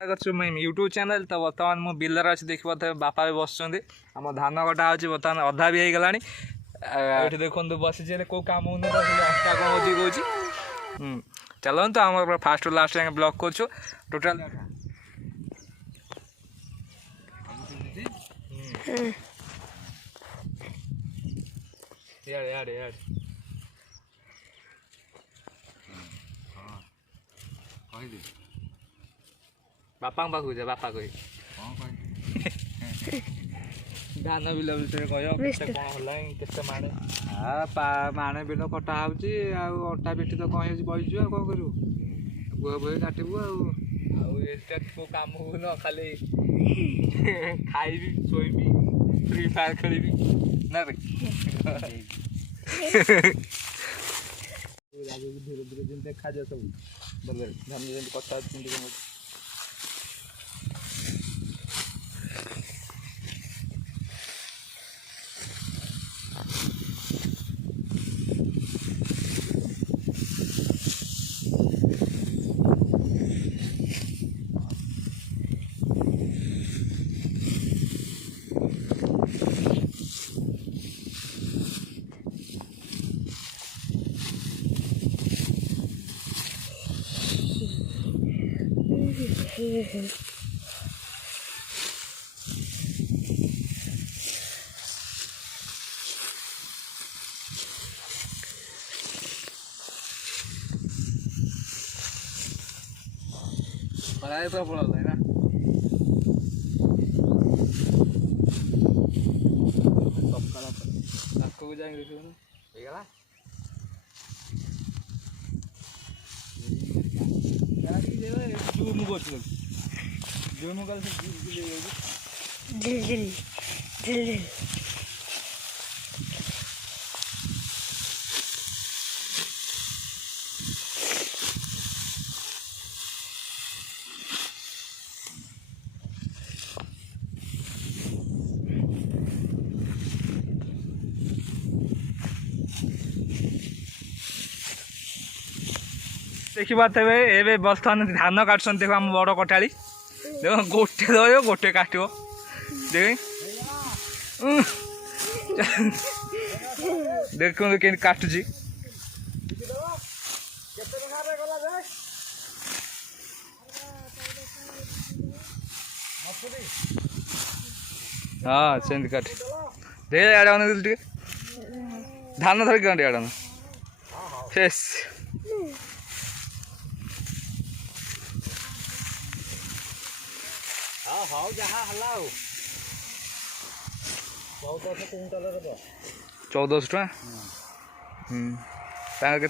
YouTube channel तो बर्तमान मु बिलर अच्छी देख बापा भी बस आम धान कटा हो बर्तमान अधा भी होगला ये देखो बसी कौ कम हो कौन कौन चलते आम फास्ट लास्ट ब्लॉक कर टोटाल बापा पाखु जा बापा कह धान बिल विषय कह कौन माणे माणे बिल कटा होटा पिठी तो कहीं बहीचु कौन करू बुह बुह काटबू को कम हो न खाली खाइबी शोबी फ्री फायर खेली ना रे धीरे धीरे जमी देखा जाए सब बोले धान कटा पढ़ाई प्रॉब्लम होता है ना आपको जाएंगे देखो देखिए ए बर्तमान धान काटुन देख आम बड़ कटाड़ी देख गोटे दो गोटे काट देख देखो के काटुची हाँ से काट देख आड़े धान धरिक आड़े फेस हाँ जहाँ हला 1400 क्विंटाल 1400 टका के